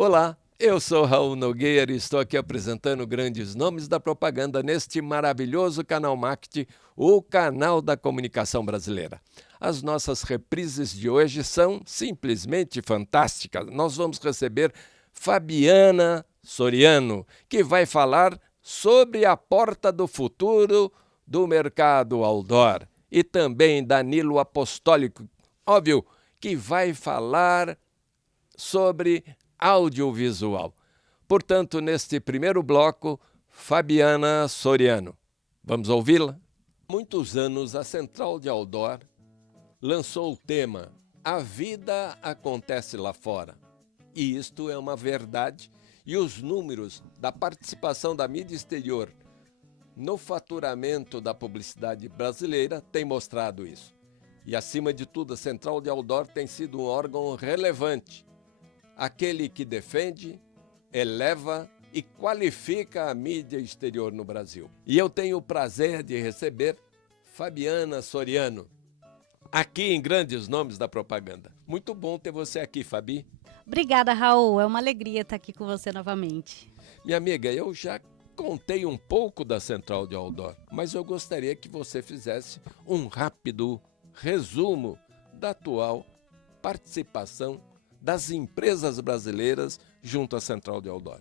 Olá, eu sou Raul Nogueira e estou aqui apresentando grandes nomes da propaganda neste maravilhoso canal Marketing, o canal da comunicação brasileira. As nossas reprises de hoje são simplesmente fantásticas. Nós vamos receber Fabiana Soriano, que vai falar sobre a porta do futuro do mercado outdoor. E também Danilo Apostólico, óbvio, que vai falar sobre audiovisual. Portanto, neste primeiro bloco, Fabiana Soriano. Vamos ouvi-la? Há muitos anos, a Central de Outdoor lançou o tema A Vida Acontece Lá Fora. E isto é uma verdade, e os números da participação da mídia exterior no faturamento da publicidade brasileira têm mostrado isso. E, acima de tudo, a Central de Outdoor tem sido um órgão relevante, aquele que defende, eleva e qualifica a mídia exterior no Brasil. E eu tenho o prazer de receber Fabiana Soriano, aqui em Grandes Nomes da Propaganda. Muito bom ter você aqui, Fabi. Obrigada, Raul. É uma alegria estar aqui com você novamente. Minha amiga, eu já contei um pouco da Central de Outdoor, mas eu gostaria que você fizesse um rápido resumo da atual participação das empresas brasileiras junto à Central de Outdoor.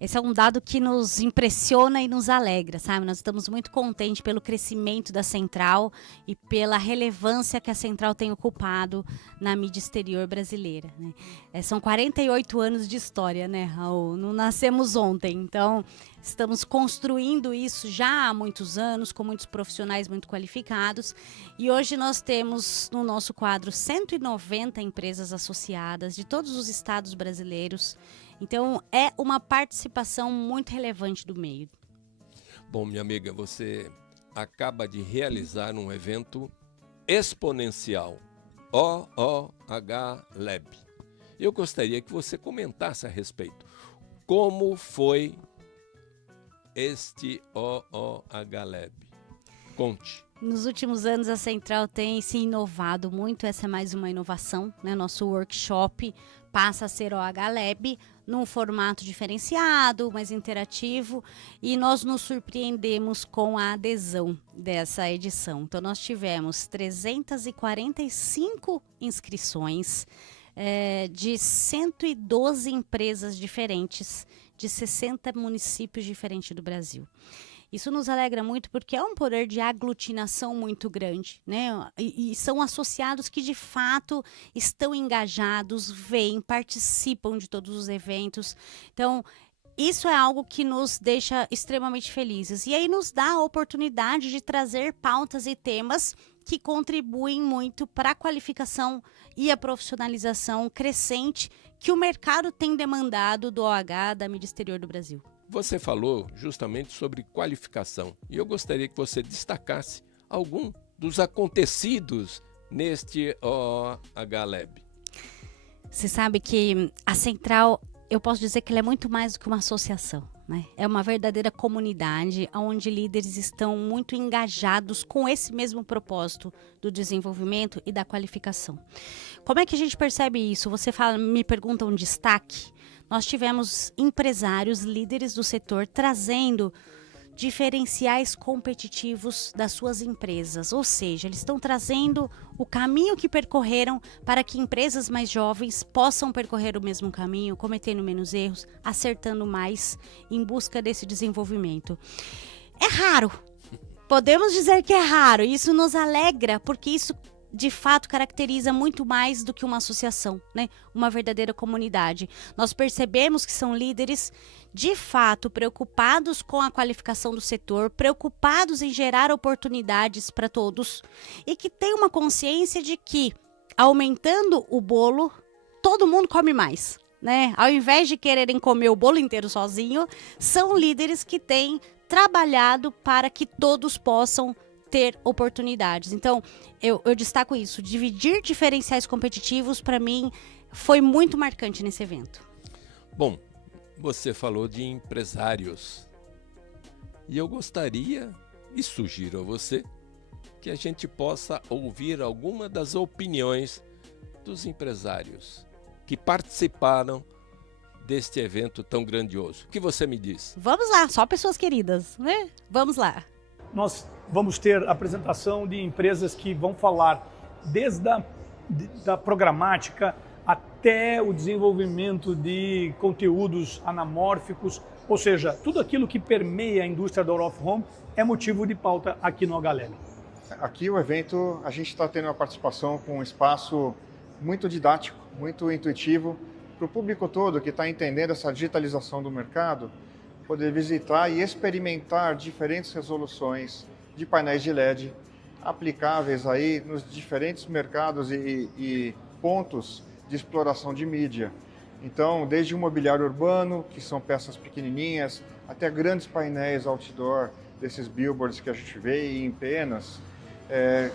Esse é um dado que nos impressiona e nos alegra, sabe? Nós estamos muito contentes pelo crescimento da Central e pela relevância que a Central tem ocupado na mídia exterior brasileira, né? São 48 anos de história, né, Raul? Não nascemos ontem, então estamos construindo isso já há muitos anos, com muitos profissionais muito qualificados. E hoje nós temos no nosso quadro 190 empresas associadas de todos os estados brasileiros. Então, é uma participação muito relevante do meio. Bom, minha amiga, você acaba de realizar um evento exponencial, OOH Lab. Eu gostaria que você comentasse a respeito. Como foi este OOH Lab? Conte. Nos últimos anos, a Central tem se inovado muito. Essa é mais uma inovação, né? Nosso workshop passa a ser OOH Lab, num formato diferenciado, mais interativo, e nós nos surpreendemos com a adesão dessa edição. Então, nós tivemos 345 inscrições de 112 empresas diferentes, de 60 municípios diferentes do Brasil. Isso nos alegra muito porque é um poder de aglutinação muito grande, né? E são associados que de fato estão engajados, vêm, participam de todos os eventos. Então, isso é algo que nos deixa extremamente felizes. E aí nos dá a oportunidade de trazer pautas e temas que contribuem muito para a qualificação e a profissionalização crescente que o mercado tem demandado do OH, da mídia exterior do Brasil. Você falou justamente sobre qualificação e eu gostaria que você destacasse algum dos acontecidos neste OOH Lab. Você sabe que a Central, eu posso dizer que ela é muito mais do que uma associação, né? É uma verdadeira comunidade onde líderes estão muito engajados com esse mesmo propósito do desenvolvimento e da qualificação. Como é que a gente percebe isso? Você me pergunta um destaque. Nós tivemos empresários, líderes do setor, trazendo diferenciais competitivos das suas empresas. Ou seja, eles estão trazendo o caminho que percorreram para que empresas mais jovens possam percorrer o mesmo caminho, cometendo menos erros, acertando mais em busca desse desenvolvimento. É raro. Podemos dizer que é raro. Isso nos alegra, porque isso de fato caracteriza muito mais do que uma associação, né? Uma verdadeira comunidade. Nós percebemos que são líderes de fato preocupados com a qualificação do setor, preocupados em gerar oportunidades para todos e que têm uma consciência de que, aumentando o bolo, todo mundo come mais, né? Ao invés de quererem comer o bolo inteiro sozinho, são líderes que têm trabalhado para que todos possam ter oportunidades. Então, eu destaco isso. Dividir diferenciais competitivos, para mim, foi muito marcante nesse evento. Bom, você falou de empresários. E eu gostaria e sugiro a você que a gente possa ouvir alguma das opiniões dos empresários que participaram deste evento tão grandioso. O que você me diz? Vamos lá, só pessoas queridas, né? Vamos lá. Nós vamos ter apresentação de empresas que vão falar desde da programática até o desenvolvimento de conteúdos anamórficos, ou seja, tudo aquilo que permeia a indústria do Out of Home é motivo de pauta aqui no HLab. Aqui o evento, a gente está tendo uma participação com um espaço muito didático, muito intuitivo, para o público todo que está entendendo essa digitalização do mercado, poder visitar e experimentar diferentes resoluções de painéis de LED aplicáveis aí nos diferentes mercados e pontos de exploração de mídia. Então, desde o mobiliário urbano, que são peças pequenininhas, até grandes painéis outdoor, desses billboards que a gente vê em penas,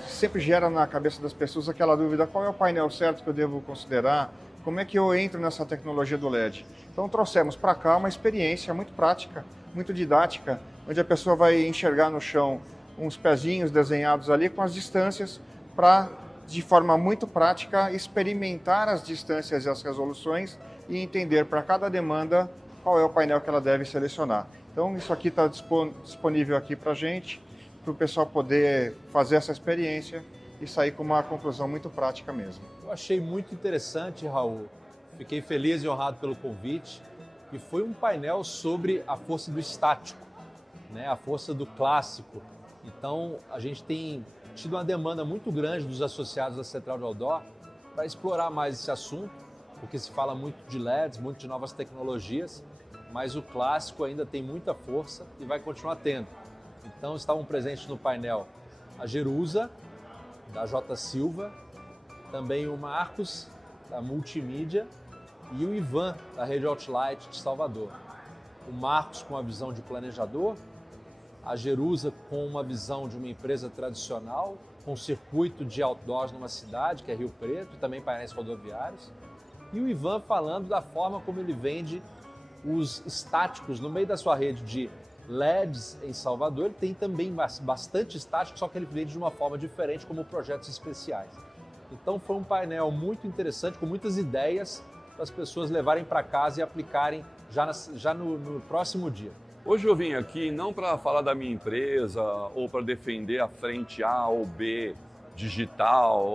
sempre gera na cabeça das pessoas aquela dúvida: qual é o painel certo que eu devo considerar? Como é que eu entro nessa tecnologia do LED? Então trouxemos para cá uma experiência muito prática, muito didática, onde a pessoa vai enxergar no chão uns pezinhos desenhados ali com as distâncias para, de forma muito prática, experimentar as distâncias e as resoluções e entender para cada demanda qual é o painel que ela deve selecionar. Então isso aqui está disponível aqui para a gente, para o pessoal poder fazer essa experiência e sair com uma conclusão muito prática mesmo. Eu achei muito interessante, Raul. Fiquei feliz e honrado pelo convite. E foi um painel sobre a força do estático, né? A força do clássico. Então, a gente tem tido uma demanda muito grande dos associados da Central de Outdoor para explorar mais esse assunto, porque se fala muito de LEDs, muito de novas tecnologias, mas o clássico ainda tem muita força e vai continuar tendo. Então, estavam presentes no painel a Jerusa, da J. Silva, também o Marcos, da Multimídia, e o Ivan, da Rede Outlight de Salvador. O Marcos com a visão de planejador, a Jerusa com uma visão de uma empresa tradicional, com circuito de outdoors numa cidade, que é Rio Preto, e também painéis rodoviários, e o Ivan falando da forma como ele vende os estáticos no meio da sua rede de LEDs em Salvador. Ele tem também bastante estático, só que ele vende de uma forma diferente, como projetos especiais. Então foi um painel muito interessante, com muitas ideias para as pessoas levarem para casa e aplicarem já no próximo dia. Hoje eu vim aqui não para falar da minha empresa ou para defender a frente A ou B, digital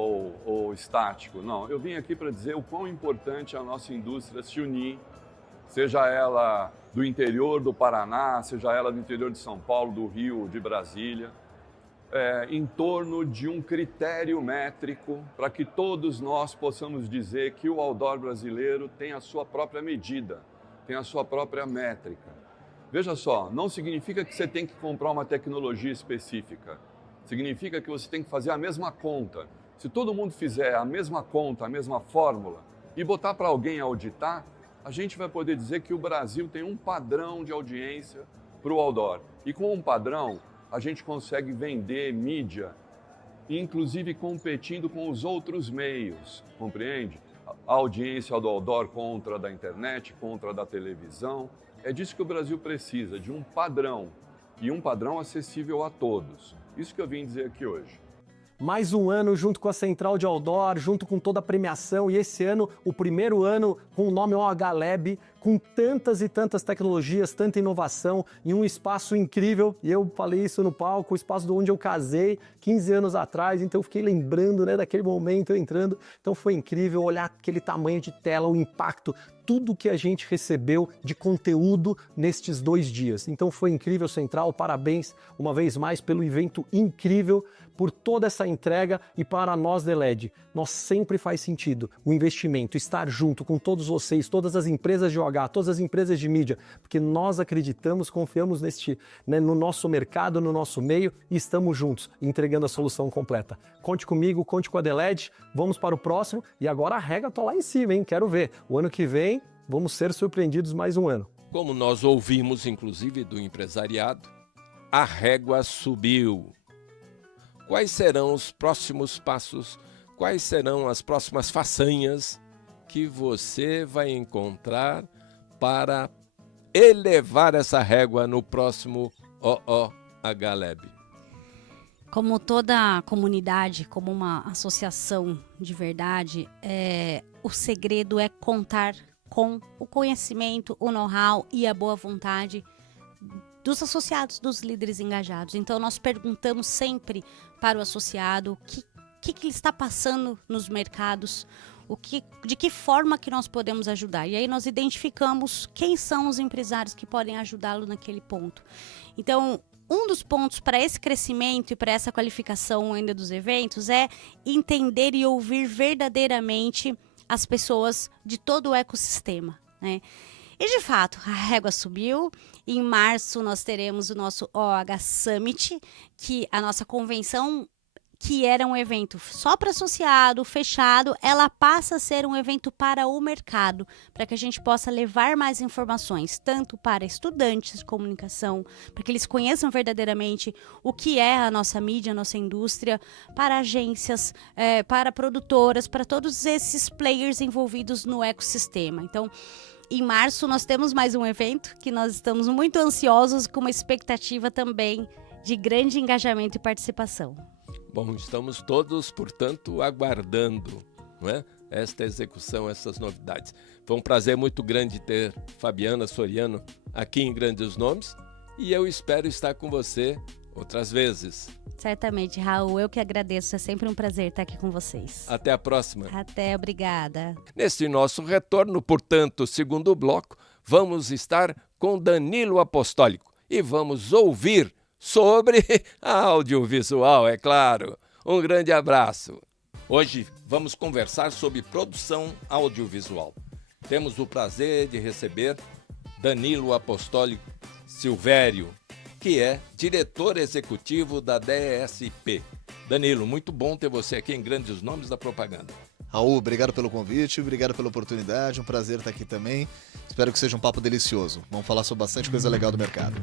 ou estático. Não, eu vim aqui para dizer o quão importante é a nossa indústria se unir, seja ela do interior do Paraná, seja ela do interior de São Paulo, do Rio, de Brasília, em torno de um critério métrico para que todos nós possamos dizer que o outdoor brasileiro tem a sua própria medida, tem a sua própria métrica. Veja só, não significa que você tem que comprar uma tecnologia específica, significa que você tem que fazer a mesma conta. Se todo mundo fizer a mesma conta, a mesma fórmula e botar para alguém auditar, a gente vai poder dizer que o Brasil tem um padrão de audiência para o outdoor. E com um padrão, a gente consegue vender mídia, inclusive competindo com os outros meios, compreende? A audiência do outdoor contra a da internet, contra a da televisão. É disso que o Brasil precisa, de um padrão, e um padrão acessível a todos. Isso que eu vim dizer aqui hoje. Mais um ano junto com a Central de Outdoor, junto com toda a premiação, e esse ano, o primeiro ano com o nome HLab, com tantas e tantas tecnologias, tanta inovação, em um espaço incrível. E eu falei isso no palco, o espaço de onde eu casei 15 anos atrás, então eu fiquei lembrando, né, daquele momento eu entrando. Então foi incrível olhar aquele tamanho de tela, o impacto, tudo que a gente recebeu de conteúdo nestes 2 dias. Então foi incrível, Central, parabéns uma vez mais pelo evento incrível, por toda essa entrega, e para nós da LED, nós sempre faz sentido o investimento, estar junto com todos vocês, todas as empresas de OH, todas as empresas de mídia, porque nós acreditamos, confiamos no nosso mercado, no nosso meio, e estamos juntos, entregando a solução completa. Conte comigo, conte com a The LED, vamos para o próximo, e agora a régua tá lá em cima, hein? Quero ver. O ano que vem, vamos ser surpreendidos mais um ano. Como nós ouvimos, inclusive, do empresariado, a régua subiu. Quais serão os próximos passos? Quais serão as próximas façanhas que você vai encontrar para elevar essa régua no próximo HLab? Como toda comunidade, como uma associação de verdade, o segredo é contar com o conhecimento, o know-how e a boa vontade dos associados, dos líderes engajados. Então, nós perguntamos sempre para o associado o que ele está passando nos mercados, de que forma que nós podemos ajudar. E aí nós identificamos quem são os empresários que podem ajudá-lo naquele ponto. Então, um dos pontos para esse crescimento e para essa qualificação ainda dos eventos é entender e ouvir verdadeiramente as pessoas de todo o ecossistema, né? E de fato, a régua subiu. Em março nós teremos o nosso OH Summit, que a nossa convenção, que era um evento só para associado, fechado, ela passa a ser um evento para o mercado, para que a gente possa levar mais informações, tanto para estudantes de comunicação, para que eles conheçam verdadeiramente o que é a nossa mídia, a nossa indústria, para agências, para produtoras, para todos esses players envolvidos no ecossistema. Então, em março nós temos mais um evento que nós estamos muito ansiosos, com uma expectativa também de grande engajamento e participação. Bom, estamos todos, portanto, aguardando, não é? Esta execução, essas novidades. Foi um prazer muito grande ter Fabiana Soriano aqui em Grandes Nomes e eu espero estar com você outras vezes. Certamente, Raul, eu que agradeço, é sempre um prazer estar aqui com vocês. Até a próxima. Até, obrigada. Neste nosso retorno, portanto, segundo bloco, vamos estar com Danilo Apostólico e vamos ouvir sobre a audiovisual, é claro. Um grande abraço. Hoje vamos conversar sobre produção audiovisual. Temos o prazer de receber Danilo Apostólico Silvério, que é diretor executivo da DSP. Danilo, muito bom ter você aqui em Grandes Nomes da Propaganda. Raul, obrigado pelo convite, obrigado pela oportunidade, um prazer estar aqui também. Espero que seja um papo delicioso. Vamos falar sobre bastante coisa legal do mercado.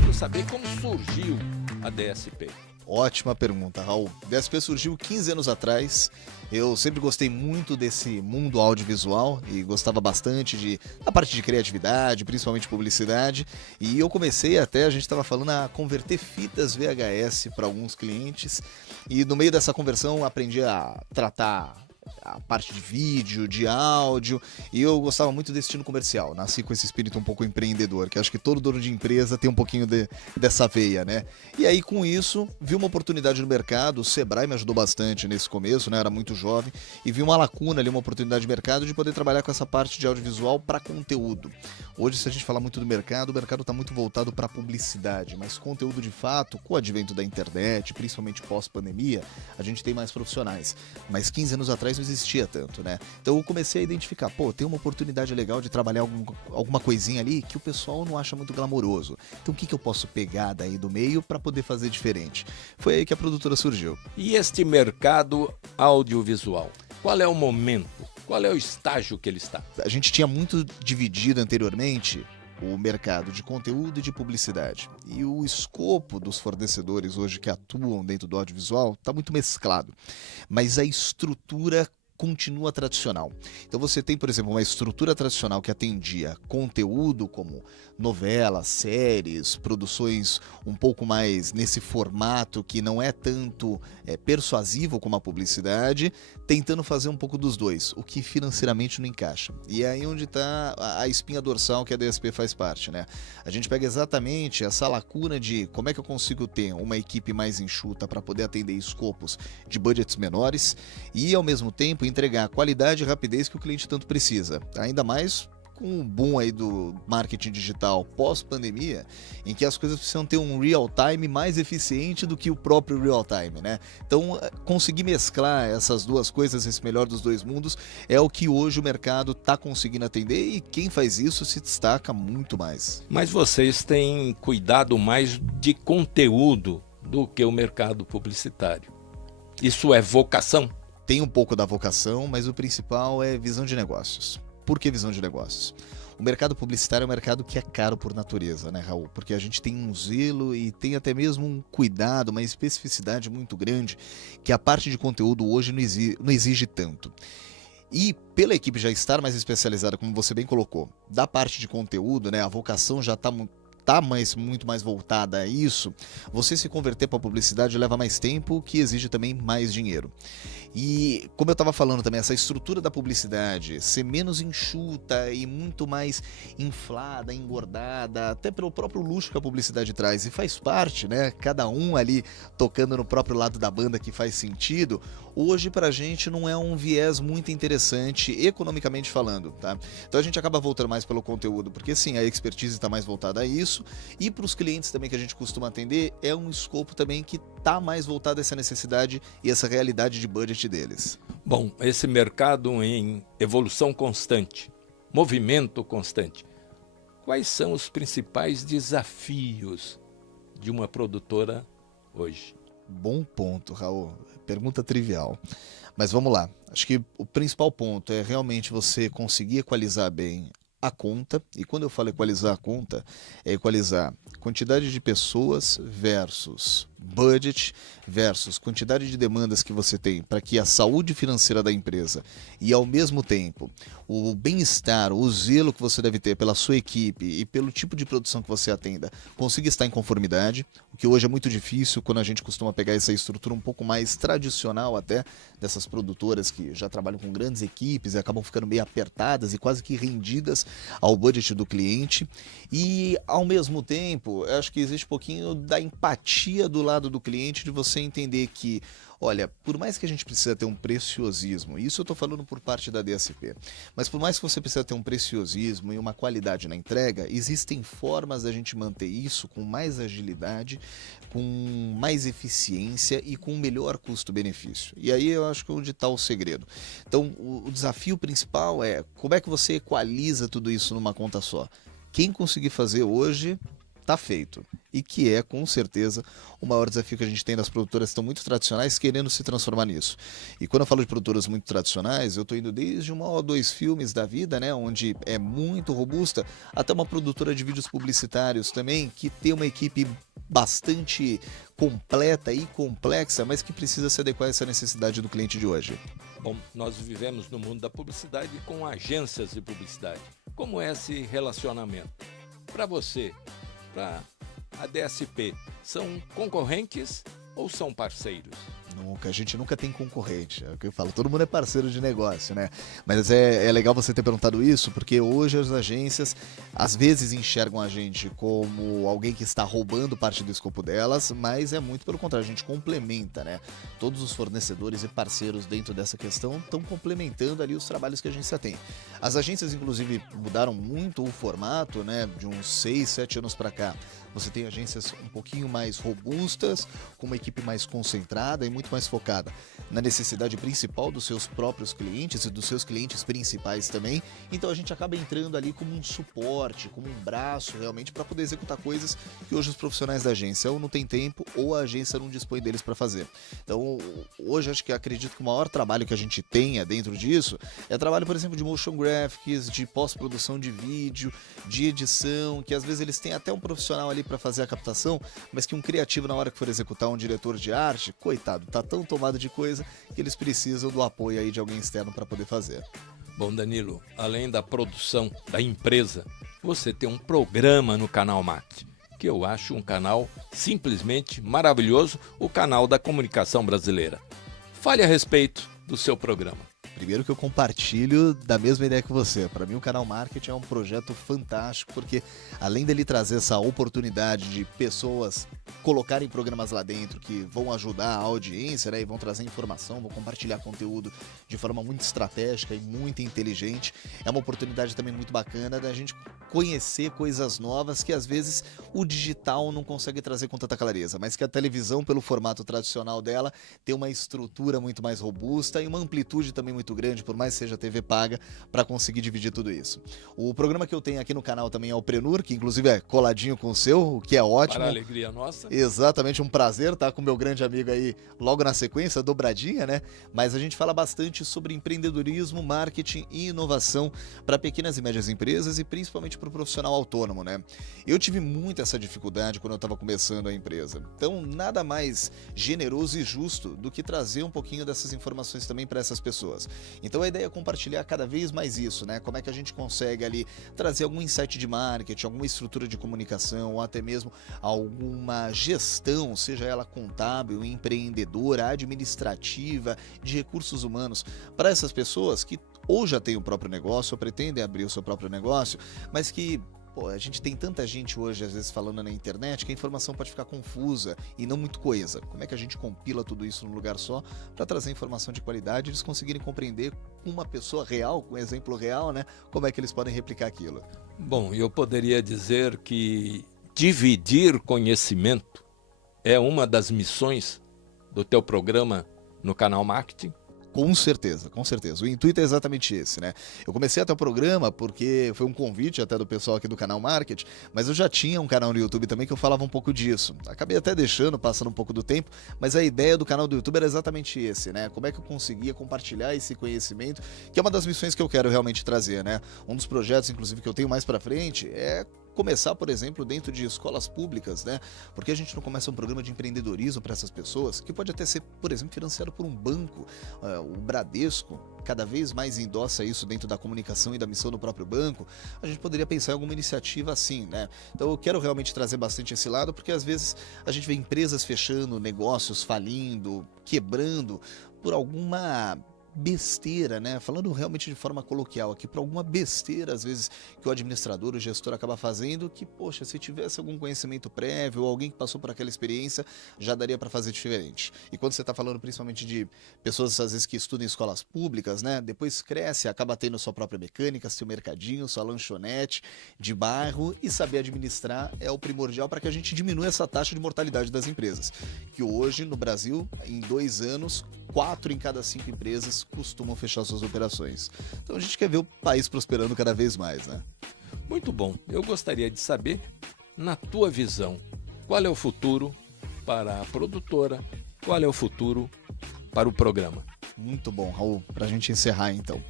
Quero saber como surgiu a DSP. Ótima pergunta, Raul. A DSP surgiu 15 anos atrás. Eu sempre gostei muito desse mundo audiovisual e gostava bastante da parte de criatividade, principalmente publicidade. E eu comecei até, a gente estava falando, a converter fitas VHS para alguns clientes. E no meio dessa conversão aprendi a tratar a parte de vídeo, de áudio, e eu gostava muito desse estilo comercial. Nasci com esse espírito um pouco empreendedor, que acho que todo dono de empresa tem um pouquinho dessa veia, né? E aí, com isso, vi uma oportunidade no mercado. O Sebrae me ajudou bastante nesse começo, né? Era muito jovem, e vi uma lacuna ali, uma oportunidade de mercado de poder trabalhar com essa parte de audiovisual para conteúdo. Hoje, se a gente falar muito do mercado, o mercado está muito voltado para publicidade, mas conteúdo de fato, com o advento da internet, principalmente pós-pandemia, a gente tem mais profissionais. Mas 15 anos atrás não existia tanto, né? Então eu comecei a identificar, tem uma oportunidade legal de trabalhar alguma coisinha ali que o pessoal não acha muito glamouroso. Então o que eu posso pegar daí do meio para poder fazer diferente? Foi aí que a produtora surgiu. E este mercado audiovisual, qual é o momento? Qual é o estágio que ele está? A gente tinha muito dividido anteriormente o mercado de conteúdo e de publicidade. E o escopo dos fornecedores hoje que atuam dentro do audiovisual está muito mesclado. Mas a estrutura continua tradicional. Então você tem, por exemplo, uma estrutura tradicional que atendia conteúdo como novelas, séries, produções um pouco mais nesse formato que não é tanto persuasivo como a publicidade, tentando fazer um pouco dos dois, o que financeiramente não encaixa. E é aí onde está a espinha dorsal que a DSP faz parte, né? A gente pega exatamente essa lacuna de como é que eu consigo ter uma equipe mais enxuta para poder atender escopos de budgets menores e, ao mesmo tempo, entregar a qualidade e rapidez que o cliente tanto precisa. Ainda mais com o boom aí do marketing digital pós-pandemia, em que as coisas precisam ter um real time mais eficiente do que o próprio real time, né? Então, conseguir mesclar essas duas coisas, esse melhor dos dois mundos, é o que hoje o mercado está conseguindo atender e quem faz isso se destaca muito mais. Mas vocês têm cuidado mais de conteúdo do que o mercado publicitário. Isso é vocação? Tem um pouco da vocação, mas o principal é visão de negócios. Por que visão de negócios? O mercado publicitário é um mercado que é caro por natureza, né, Raul? Porque a gente tem um zelo e tem até mesmo um cuidado, uma especificidade muito grande que a parte de conteúdo hoje não exige tanto. E pela equipe já estar mais especializada, como você bem colocou, da parte de conteúdo, né, a vocação já está está muito mais voltada a isso, você se converter para publicidade leva mais tempo, que exige também mais dinheiro. E como eu estava falando também, essa estrutura da publicidade ser menos enxuta e muito mais inflada, engordada, até pelo próprio luxo que a publicidade traz, e faz parte, né? Cada um ali tocando no próprio lado da banda que faz sentido, hoje pra gente não é um viés muito interessante economicamente falando, tá? Então a gente acaba voltando mais pelo conteúdo, porque sim, a expertise está mais voltada a isso, e para os clientes também que a gente costuma atender, é um escopo também que está mais voltado a essa necessidade e essa realidade de budget deles. Bom, esse mercado em evolução constante, movimento constante, quais são os principais desafios de uma produtora hoje? Bom ponto, Raul. Pergunta trivial. Mas vamos lá. Acho que o principal ponto é realmente você conseguir equalizar bem a conta. E quando eu falo equalizar a conta, é equalizar quantidade de pessoas versus budget versus quantidade de demandas que você tem para que a saúde financeira da empresa e, ao mesmo tempo, o bem-estar, o zelo que você deve ter pela sua equipe e pelo tipo de produção que você atenda consiga estar em conformidade, o que hoje é muito difícil quando a gente costuma pegar essa estrutura um pouco mais tradicional até dessas produtoras que já trabalham com grandes equipes e acabam ficando meio apertadas e quase que rendidas ao budget do cliente. E, ao mesmo tempo, eu acho que existe um pouquinho da empatia do lado do cliente, de você entender que, olha, por mais que a gente precisa ter um preciosismo, isso eu estou falando por parte da DSP, mas por mais que você precisa ter um preciosismo e uma qualidade na entrega, existem formas da gente manter isso com mais agilidade, com mais eficiência e com melhor custo-benefício. E aí eu acho que é onde está o segredo. Então, o desafio principal é como é que você equaliza tudo isso numa conta só. Quem conseguir fazer hoje, está feito. E que é, com certeza, o maior desafio que a gente tem das produtoras que estão muito tradicionais querendo se transformar nisso. E quando eu falo de produtoras muito tradicionais, eu estou indo desde 1 ou 2 filmes da vida, né, onde é muito robusta, até uma produtora de vídeos publicitários também, que tem uma equipe bastante completa e complexa, mas que precisa se adequar a essa necessidade do cliente de hoje. Bom, nós vivemos no mundo da publicidade com agências de publicidade. Como é esse relacionamento? Para você, para a DSP, são concorrentes ou são parceiros? Nunca, a gente nunca tem concorrente, é o que eu falo, todo mundo é parceiro de negócio, né? Mas é legal você ter perguntado isso, porque hoje as agências às vezes enxergam a gente como alguém que está roubando parte do escopo delas, mas é muito pelo contrário, a gente complementa, né? Todos os fornecedores e parceiros dentro dessa questão estão complementando ali os trabalhos que a agência tem. As agências, inclusive, mudaram muito o formato, né? De uns 6, 7 anos para cá. Você tem agências um pouquinho mais robustas, com uma equipe mais concentrada e muito mais focada na necessidade principal dos seus próprios clientes e dos seus clientes principais também. Então a gente acaba entrando ali como um suporte, como um braço realmente para poder executar coisas que hoje os profissionais da agência ou não tem tempo ou a agência não dispõe deles para fazer. Então hoje acho que acredito que o maior trabalho que a gente tenha dentro disso é trabalho, por exemplo, de motion graphics, de pós-produção de vídeo, de edição, que às vezes eles têm até um profissional ali para fazer a captação, mas que um criativo na hora que for executar, um diretor de arte, coitado, tá tão tomado de coisa que eles precisam do apoio aí de alguém externo para poder fazer. Bom, Danilo, além da produção da empresa, você tem um programa no canal Marketing, que eu acho um canal simplesmente maravilhoso, o canal da comunicação brasileira. Fale a respeito do seu programa. Primeiro que eu compartilho da mesma ideia que você. Para mim o canal Marketing é um projeto fantástico, porque além dele trazer essa oportunidade de pessoas colocarem programas lá dentro que vão ajudar a audiência, né, e vão trazer informação, vão compartilhar conteúdo de forma muito estratégica e muito inteligente, é uma oportunidade também muito bacana da gente conhecer coisas novas que às vezes o digital não consegue trazer com tanta clareza, mas que a televisão, pelo formato tradicional dela, tem uma estrutura muito mais robusta e uma amplitude também muito grande, por mais que seja TV paga, para conseguir dividir tudo isso. O programa que eu tenho aqui no canal também é o Prenur, que inclusive é coladinho com o seu, o que é ótimo. Para a alegria nossa. Exatamente, um prazer estar com o meu grande amigo aí logo na sequência, dobradinha, né? Mas a gente fala bastante sobre empreendedorismo, marketing e inovação para pequenas e médias empresas e principalmente para o profissional autônomo, né? Eu tive muita essa dificuldade quando eu estava começando a empresa. Então, nada mais generoso e justo do que trazer um pouquinho dessas informações também para essas pessoas. Então, a ideia é compartilhar cada vez mais isso, né? Como é que a gente consegue ali trazer algum insight de marketing, alguma estrutura de comunicação ou até mesmo alguma gestão, seja ela contábil, empreendedora, administrativa, de recursos humanos, para essas pessoas que ou já têm o próprio negócio ou pretendem abrir o seu próprio negócio, mas que a gente tem tanta gente hoje, às vezes, falando na internet que a informação pode ficar confusa e não muito coesa. Como é que a gente compila tudo isso num lugar só para trazer informação de qualidade e eles conseguirem compreender com uma pessoa real, com um exemplo real, né? Como é que eles podem replicar aquilo? Bom, eu poderia dizer que dividir conhecimento é uma das missões do teu programa no Canal Marketing. Com certeza, com certeza. O intuito é exatamente esse, né? Eu comecei até o programa porque foi um convite até do pessoal aqui do Canal Marketing, mas eu já tinha um canal no YouTube também que eu falava um pouco disso. Acabei até deixando, passando um pouco do tempo, mas a ideia do canal do YouTube era exatamente esse, né? Como é que eu conseguia compartilhar esse conhecimento, que é uma das missões que eu quero realmente trazer, né? Um dos projetos, inclusive, que eu tenho mais pra frente é começar, por exemplo, dentro de escolas públicas, né? Porque a gente não começa um programa de empreendedorismo para essas pessoas, que pode até ser, por exemplo, financiado por um banco. O Bradesco cada vez mais endossa isso dentro da comunicação e da missão do próprio banco. A gente poderia pensar em alguma iniciativa assim, né? Então eu quero realmente trazer bastante esse lado, porque às vezes a gente vê empresas fechando, negócios falindo, quebrando por alguma besteira, né? Falando realmente de forma coloquial aqui, por alguma besteira, às vezes, que o administrador, o gestor acaba fazendo, que, poxa, se tivesse algum conhecimento prévio ou alguém que passou por aquela experiência, já daria para fazer diferente. E quando você está falando principalmente de pessoas, às vezes, que estudam em escolas públicas, né? Depois cresce, acaba tendo sua própria mecânica, seu mercadinho, sua lanchonete de bairro, e saber administrar é o primordial para que a gente diminua essa taxa de mortalidade das empresas. Que hoje, no Brasil, em 2 anos, 4 em cada 5 empresas costumam fechar suas operações. Então a gente quer ver o país prosperando cada vez mais, né? Muito bom. Eu gostaria de saber, na tua visão, qual é o futuro para a produtora, qual é o futuro para o programa? Muito bom, Raul. Para a gente encerrar, então.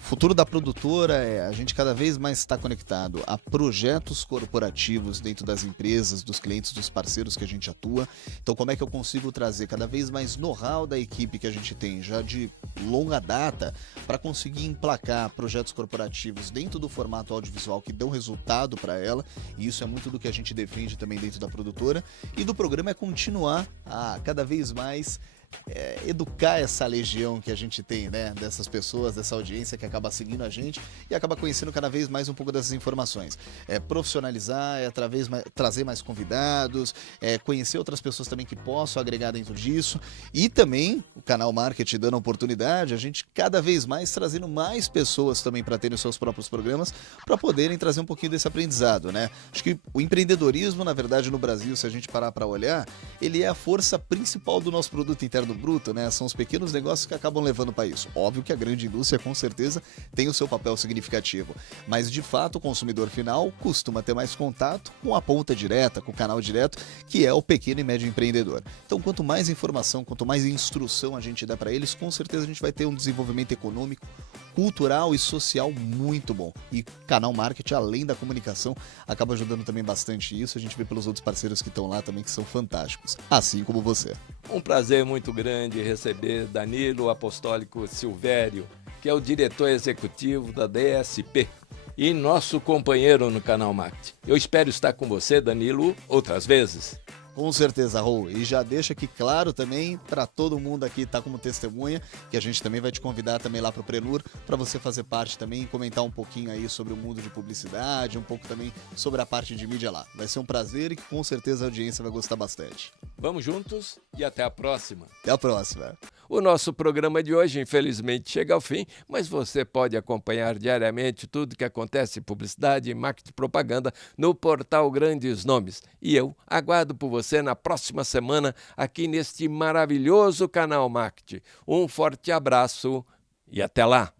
O futuro da produtora é a gente cada vez mais estar conectado a projetos corporativos dentro das empresas, dos clientes, dos parceiros que a gente atua. Então, como é que eu consigo trazer cada vez mais know-how da equipe que a gente tem já de longa data para conseguir emplacar projetos corporativos dentro do formato audiovisual que dão resultado para ela, e isso é muito do que a gente defende também dentro da produtora. E do programa é continuar a cada vez mais educar essa legião que a gente tem, né, dessas pessoas, dessa audiência que acaba seguindo a gente e acaba conhecendo cada vez mais um pouco dessas informações. Profissionalizar, trazer mais convidados, conhecer outras pessoas também que possam agregar dentro disso, e também o Canal Marketing dando oportunidade, a gente cada vez mais trazendo mais pessoas também para terem os seus próprios programas, para poderem trazer um pouquinho desse aprendizado, né? Acho que o empreendedorismo, na verdade, no Brasil, se a gente parar para olhar, ele é a força principal do nosso produto interno bruto, né? São os pequenos negócios que acabam levando para isso. Óbvio que a grande indústria, com certeza, tem o seu papel significativo, mas de fato o consumidor final costuma ter mais contato com a ponta direta, com o canal direto, que é o pequeno e médio empreendedor. Então, quanto mais informação, quanto mais instrução a gente dá para eles, com certeza a gente vai ter um desenvolvimento econômico, cultural e social muito bom. E Canal Marketing, além da comunicação, acaba ajudando também bastante isso. A gente vê pelos outros parceiros que estão lá também, que são fantásticos, assim como você. Um prazer muito grande receber Danilo Apostólico Silvério, que é o diretor executivo da DSP e nosso companheiro no Canal Marketing. Eu espero estar com você, Danilo, outras vezes. Com certeza, Raul. E já deixa aqui claro também para todo mundo aqui estar como testemunha, que a gente também vai te convidar também lá para o Prenur, para você fazer parte também e comentar um pouquinho aí sobre o mundo de publicidade, um pouco também sobre a parte de mídia lá. Vai ser um prazer e que com certeza a audiência vai gostar bastante. Vamos juntos e até a próxima. Até a próxima. O nosso programa de hoje, infelizmente, chega ao fim, mas você pode acompanhar diariamente tudo que acontece em publicidade, marketing e propaganda no portal Grandes Nomes. E eu aguardo por você na próxima semana aqui neste maravilhoso Canal Marketing. Um forte abraço e até lá!